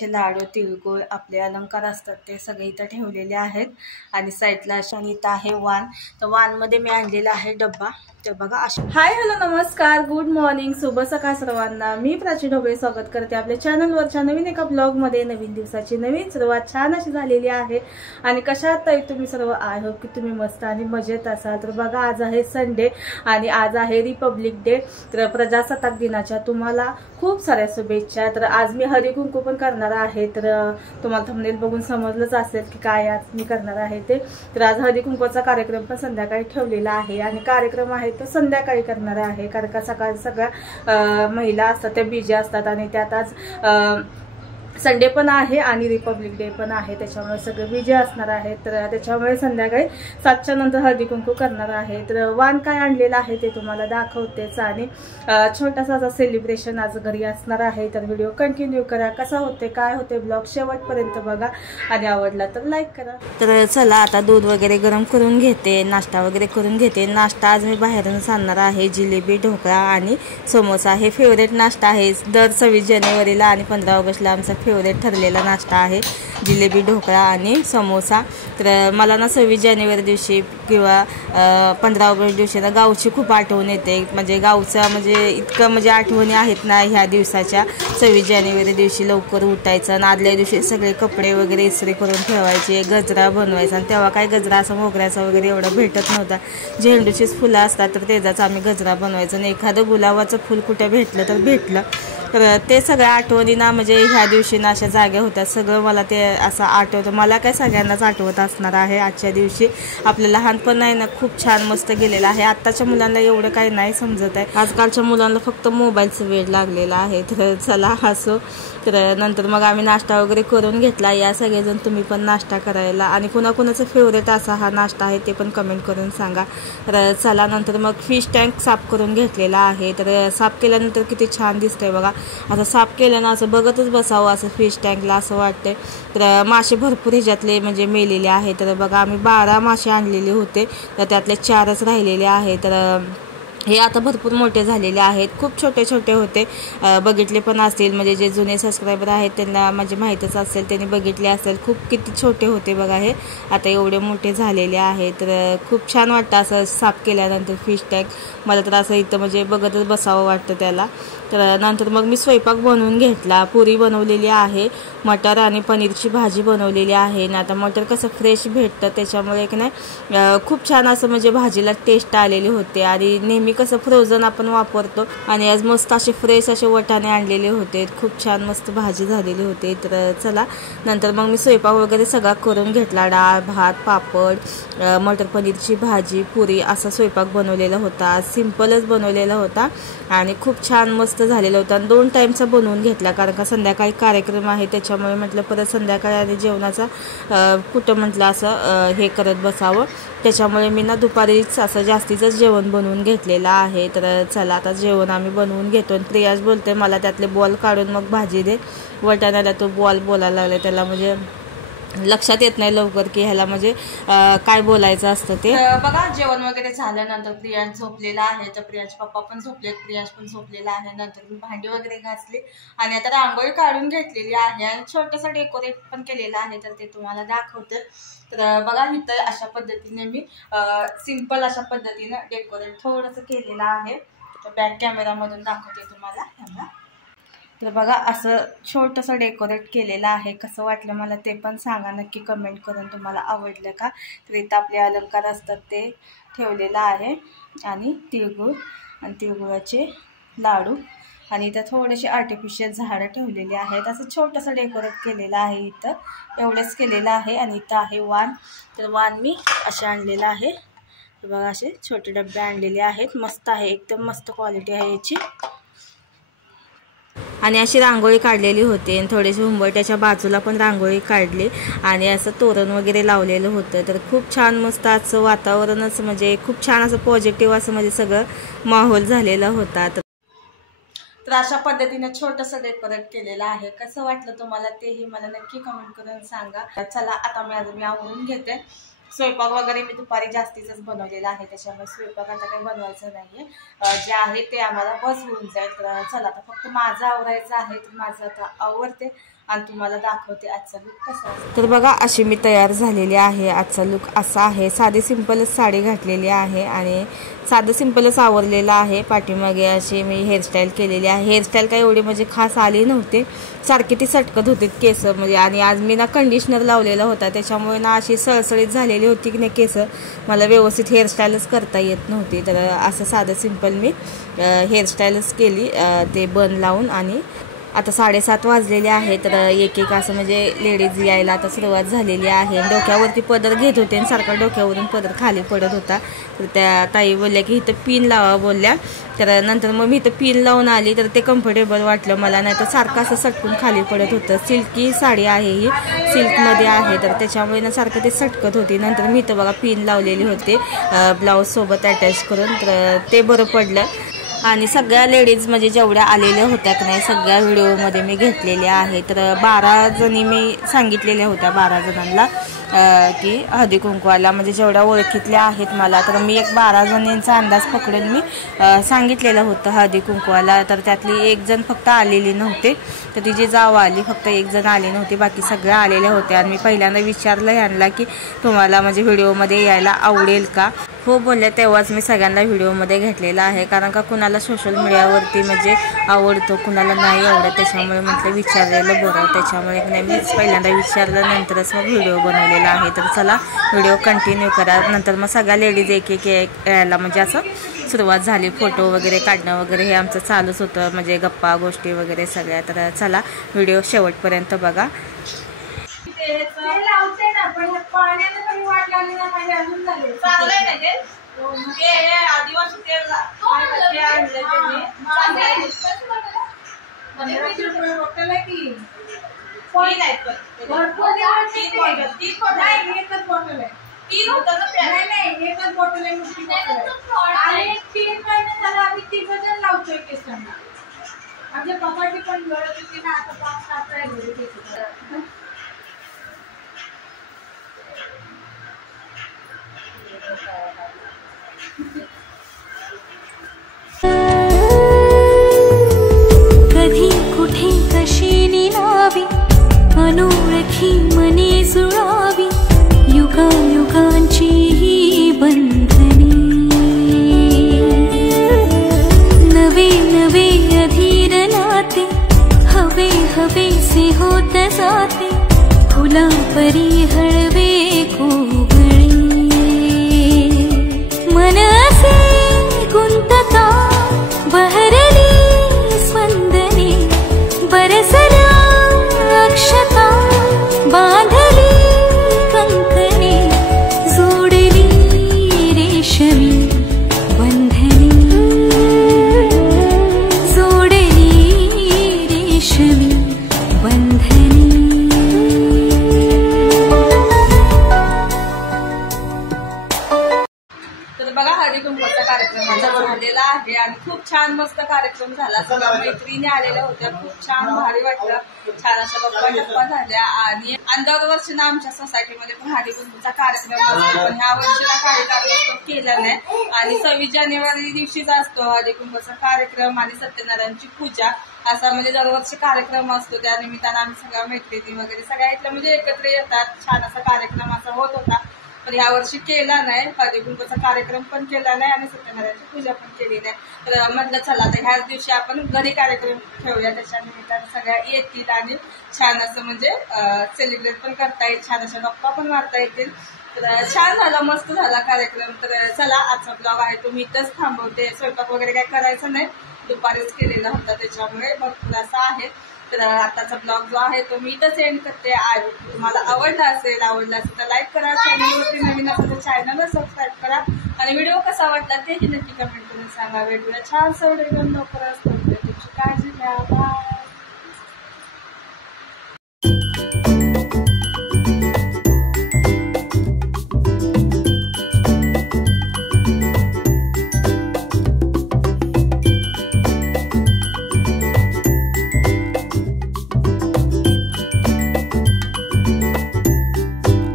तिळगुळाचे लाडू, तिळगुळ आपले अलंकार असतात ते सगळे इथं ठेवलेले आहेत. आणि साईडला अशा इथं आहे वाण. तर वाणमध्ये मी आणलेला आहे डब्बा. तर बघा अशा. हाय हॅलो नमस्कार, गुड मॉर्निंग, शुभ सकाळ सर्वांना. मी प्राची ढोबळे स्वागत करते आपल्या चॅनलवरच्या नवीन एका ब्लॉगमध्ये. नवीन दिवसाची नवीन सुरुवात छान अशी झालेली आहे. आणि कशा आहात तुम्ही सर्व? आय होप की तुम्ही मस्त आणि मजेत असाल. तर बघा आज आहे संडे आणि आज आहे रिपब्लिक डे. तर प्रजासत्ताक दिनाच्या तुम्हाला खूप साऱ्या शुभेच्छा. तर आज मी हळदी कुंकू पण करणार आहे. तर तुम्हाला थंबनेल बघून समजलंच असेल की काय आज मी करणार आहे ते. तर आज हळदी कुंकूचा कार्यक्रम पण संध्याकाळी ठेवलेला आहे आणि कार्यक्रम आहे तो संध्याकाळी करणार आहे. कारण का सकाळी सगळ्या महिला असतात त्या बिझी असतात आणि त्यात आज संडे पण आहे आणि रिपब्लिक डे पण आहे, त्याच्यामुळे सगळे बिझी असणार आहे. तर त्याच्यामुळे संध्याकाळी 7च्या नंतर हळदी कुंकू करणार आहे. तर वाण काय आणलेलं आहे ते तुम्हाला दाखवतेच आणि छोटासा असा सेलिब्रेशन आज घरी असणार आहे. तर व्हिडिओ कंटिन्यू करा. कसा होते काय होते ब्लॉग शेवटपर्यंत बघा आणि आवडला तर लाईक करा. तर चला आता दूध वगैरे गरम करून घेते, नाश्ता वगैरे करून घेते. नाश्ता आज मी बाहेरूनच आणणार आहे. जिलेबी, ढोकळा आणि समोसा हे फेवरेट नाश्ता आहे. दर 26 जानेवारीला आणि 15 ऑगस्टला आमचा फेवरेट ठरलेला नाश्ता आहे जिलेबी, ढोकळा आणि समोसा. तर मला ना 26 जानेवारी दिवशी किंवा 15 ऑगस्ट दिवशी ना गावची खूप आठवण येते. म्हणजे गावचा म्हणजे इतकं म्हणजे आठवणी आहेत ना ह्या दिवसाच्या. 26 जानेवारी दिवशी लवकर उठायचं आणि आदल्या दिवशी सगळे कपडे वगैरे इस्त्री करून ठेवायचे, गजरा बनवायचा. आणि तेव्हा काय गजरा असं मोगऱ्याचा वगैरे एवढं भेटत नव्हता. झेंडूचीच फुलं असतात तर त्याचाच आम्ही गजरा बनवायचं. आणि एखादं गुलाबाचं फुल कुठे भेटलं तर भेटलं. तर ते सगळ्या आठवणी ना म्हणजे ह्या दिवशी ना अशा जाग्या होत्या. सगळं मला ते असं आठवतं. मला काय सगळ्यांनाच आठवत असणार आहे. आजच्या दिवशी आपलं लहानपण आहे ना खूप छान मस्त गेलेलं आहे. आत्ताच्या मुलांना एवढं काही नाही समजत आहे. आजकालच्या मुलांना फक्त मोबाईलचं वेळ लागलेला आहे. तर चला असो. तर नंतर मग आम्ही नाश्ता वगैरे करून घेतला. या सगळेजण तुम्ही पण नाश्ता करायला आणि कुणाकुणाचं फेवरेट असा हा नाश्ता आहे ते पण कमेंट करून सांगा. तर चला नंतर मग फिश टँक साफ करून घेतलेला आहे. तर साफ केल्यानंतर किती छान दिसतंय बघा. असं साफ केलं ना असं बघतच बसावं असं फिश टँकला असं वाटतंय. तर मासे भरपूर ह्याच्यातले म्हणजे मेलेले आहे. तर बघा आम्ही 12 मासे आणलेले होते तर त्यातले 4च राहिलेले आहे. तर हे आता भरपूर मोठे झालेले आहेत. खूप छोटे छोटे होते. बघितले पण असतील म्हणजे जे जुने सबस्क्रायबर आहेत त्यांना म्हणजे माहीतच असेल, त्यांनी बघितले असेल. खूप किती छोटे होते बघा हे. आता एवढे मोठे झालेले आहेत. तर खूप छान वाटतं असं साफ केल्यानंतर फिश टँक. मला तर असं इथं म्हणजे बघतच बसावं वाटतं त्याला. तर नंतर मग मी स्वयंपाक बनवून घेतला. पुरी बनवलेली आहे, मटर आणि पनीरची भाजी बनवलेली आहे. आणि आता मटर कसं फ्रेश भेटतं त्याच्यामुळे एक नाही खूप छान असं म्हणजे भाजीला टेस्ट आलेली होते. आणि नेहमी कसं फ्रोझन आपण वापरतो आणि आज मस्त असे फ्रेश असे वटाणे आणलेले होते. खूप छान मस्त भाजी झालेली होती. तर चला नंतर मग मी स्वयंपाक वगैरे सगळा करून घेतला. डाळ, भात, पापड, मटर पनीरची भाजी, पुरी असा स्वयंपाक बनवलेला होता. सिम्पलच बनवलेला होता आणि खूप छान मस्त झालेलं होतं. आणि 2 टाईमचा बनवून घेतला कारण का संध्याकाळी कार्यक्रम आहे त्याच्यामुळे म्हटलं परत संध्याकाळी आणि जेवणाचा कुठं म्हटलं असं हे करत बसावं. त्याच्यामुळे मी ना दुपारीच असं जास्तीचंच जेवण बनवून घेतलेलं आहे. तर चला आता जेवण आम्ही बनवून घेतो. आणि प्रियाज बोलते मला त्यातले बॉल काढून मग भाजी दे. वटाण्याला तो बॉल बोलायला लागला. त्याला म्हणजे लक्षात येत नाही लवकर की ह्याला म्हणजे काय बोलायचं असतं ते. बघा जेवण वगैरे झाल्यानंतर प्रियांश झोपलेला आहे. तर प्रियांश पप्पा पण झोपलेत, प्रियांश पण झोपलेला आहे. नंतर मी भांडी वगैरे घासली आणि आता रांगोळी काढून घेतलेली आहे आणि छोटंसं डेकोरेट पण केलेलं आहे. तर ते तुम्हाला दाखवते. तर बघा इथं अशा पद्धतीने मी सिंपल अशा पद्धतीने डेकोरेट थोडंसं केलेलं आहे. तर बॅक कॅमेरामधून दाखवते तुम्हाला. तर बघा असं छोटंसं डेकोरेट केलेलं आहे. कसं वाटलं मला ते पण सांगा नक्की कमेंट करून. तुम्हाला आवडलं का? तर इथं आपले अलंकार असतात ते ठेवलेलं आहे आणि तिळगुळ आणि तिळगुळाचे लाडू आणि इथं थोडेसे आर्टिफिशियल झाडं ठेवलेली आहेत. असं छोटंसं डेकोरेट केलेलं आहे. इथं एवढंच केलेलं आहे. आणि इथं आहे वाण. तर वाण मी असे आणलेलं आहे. तर बघा असे छोटे डबे आणलेले आहेत. मस्त आहे, एकदम मस्त क्वालिटी आहे याची. आणि अशी रांगोळी काढलेली होती आणि थोडेसे उंबरट्याच्या बाजूला पण रांगोळी काढली आणि असं तोरण वगैरे लावलेलं होतं. तर खूप छान मस्त असं वातावरणच म्हणजे खूप छान असं पॉझिटिव्ह असं म्हणजे सगळं माहोल झालेला होता. तर अशा पद्धतीने छोटंसं डेकोरेट केलेलं आहे. कसं वाटलं तुम्हाला तेही मला नक्की कमेंट करून सांगा. चला आता मी आवरून घेते स्वयंपाक वगैरे मी दुपारी जास्तीच बनवलेला आहे, त्याच्यामुळे स्वयंपाक आता काही बनवायचं नाहीये. जे आहे ते आम्हाला बस होऊन जाईल. तर चला आता फक्त माझं आवरायचं आहे, तर माझं आता आवरते आणि तुम्हाला दाखवते आजचा लुक कसा आहे. तर बघा अशी मी तयार झालेली आहे. आजचा लुक असा आहे. साधी सिंपलच साडी घातलेली आहे आणि साधं सिंपलच आवरलेलं आहे. पाठीमागे अशी मी हेअरस्टाईल केलेली आहे. हेअरस्टाईल काय एवढी म्हणजे खास आली नव्हते, सारखी ती सटकत होती केस म्हणजे. आणि आज मी ना कंडिशनर लावलेला होता, त्याच्यामुळे ना अशी सळसळीत झालेली होती की नाही केस, मला व्यवस्थित हेअरस्टाईलच करता येत नव्हती. तर असं साधं सिंपल मी हेअरस्टाईलच केली ते बन लावून. आणि आता 7:30 वाजलेले आहे. तर एक एक असं म्हणजे लेडीज यायला आता सुरुवात झालेली आहे. डोक्यावरती पदर घेत होते आणि सारखा डोक्यावरून पदर खाली पडत होता. तर त्या ताई बोलल्या की इथं पिन लावा बोलल्या. तर नंतर मग मी इथं पिन लावून आली, तर ते कम्फर्टेबल वाटलं मला, नाही तर सारखं असं सटकून खाली पडत होतं. सिल्की साडी आहे ही, सिल्कमध्ये आहे, तर त्याच्यामुळे ना सारखं ते सटकत होती. नंतर मी इथं बघा पिन लावलेली होते ब्लाऊजसोबत अटॅच करून, तर ते बरं पडलं. आणि सगळ्या लेडीज म्हणजे जेवढ्या आलेल्या होत्या की नाही सगळ्या व्हिडिओमध्ये मी घेतलेल्या आहे. तर 12 जणी मी सांगितलेल्या होत्या, 12 जणांना की हळदी कुंकवाला म्हणजे जेवढ्या ओळखीतल्या आहेत मला, तर मी एक 12 जणींचा अंदाज पकडून मी सांगितलेलं होतं हळदी कुंकवाला. तर त्यातली एक जण फक्त आलेली नव्हते, तर तिची जाव आली, फक्त एक जण आली नव्हती, बाकी सगळ्या आलेल्या होत्या. आणि मी पहिल्यांदा विचारलं यांना की तुम्हाला म्हणजे व्हिडिओमध्ये यायला आवडेल का. हो बोलल्या, तेव्हाच मी सगळ्यांना व्हिडिओमध्ये घेतलेला आहे. कारण का कुणाला सोशल मीडियावरती म्हणजे आवडतो, कुणाला नाही आवडत, त्याच्यामुळे म्हटलं विचारलेलं बरं. त्याच्यामुळे नाही मीच पहिल्यांदा विचारलं, नंतरच मग व्हिडिओ बनवलेला आहे. तर चला व्हिडिओ कंटिन्यू करा. नंतर मग सगळ्या लेडीज एक एक यायला म्हणजे असं सुरुवात झाली. फोटो वगैरे काढणं वगैरे हे आमचं चालूच होतं, म्हणजे गप्पा गोष्टी वगैरे सगळ्या. तर चला व्हिडिओ शेवटपर्यंत बघा. आमच्या पप्पाची पण गरज होती ना, आता 5-7 राहिले. कधी कुठे कशी निलावी अनोळखी मने जुळावी युगायुगांची ही बंधने नवे नवे अधीर नाते हवे हवे से होत जाते फुला परी हळवे कोवळे मन असे गुंतता बहरली स्पंदने बरसला अक्षता बांधली कंकणे जोडली रेशमी बंधने जोडली रेशमी बंधने. तर बघा हळदी कुंकवाचा कार्यक्रम माझा झालेला आहे आणि खूप छान मस्त कार्यक्रम झाला. सगळ्या मैत्रिणी आलेल्या होत्या, खूप छान भारी वाटलं, छान अशा गप्पा झाल्या. आणि दरवर्षी ना आमच्या सोसायटीमध्ये पण हळदी कुंकवाचा कार्यक्रम असतो, पण ह्या वर्षीला काही कार्यक्रम केला नाही. आणि 26 जानेवारी दिवशीच असतो हळदी कुंकवाचा कार्यक्रम आणि सत्यनारायणची पूजा, असा म्हणजे दरवर्षी कार्यक्रम असतो. त्या निमित्तानं आम्ही सगळ्या मैत्रिणी वगैरे सगळ्या इथल्या म्हणजे एकत्र येतात. छान असा कार्यक्रम असा होत होता, पण ह्या वर्षी केला नाही. हळदी कुंकवाचा कार्यक्रम पण केला नाही आणि सत्यनारायणची पूजा पण केली नाही. तर म्हटलं चला आता ह्याच दिवशी आपण घरी कार्यक्रम ठेवूया, त्याच्या निमित्तानं सगळ्या येतील आणि छान असं म्हणजे सेलिब्रेट पण करता येईल, छान अशा गप्पा पण मारता येतील. तर छान झाला, मस्त झाला कार्यक्रम. तर चला आजचा ब्लॉग आहे तो मी इथंच थांबवते. स्वयंपाक वगैरे काय करायचं नाही, दुपारीच केलेला होता, त्याच्यामुळे भरपूर असा आहे. तर आताचा ब्लॉग जो आहे तो मी इथंच एंड करते. तुम्हाला आवडला असेल तर लाईक करा, चॅनलवरती नवीन असेल तर चॅनलला सबस्क्राईब करा आणि व्हिडिओ कसा वाटला तेही नक्की कमेंट करून सांगा. भेटूया छान सवडे लवकरच. तुमची काळजी घ्या. बाय.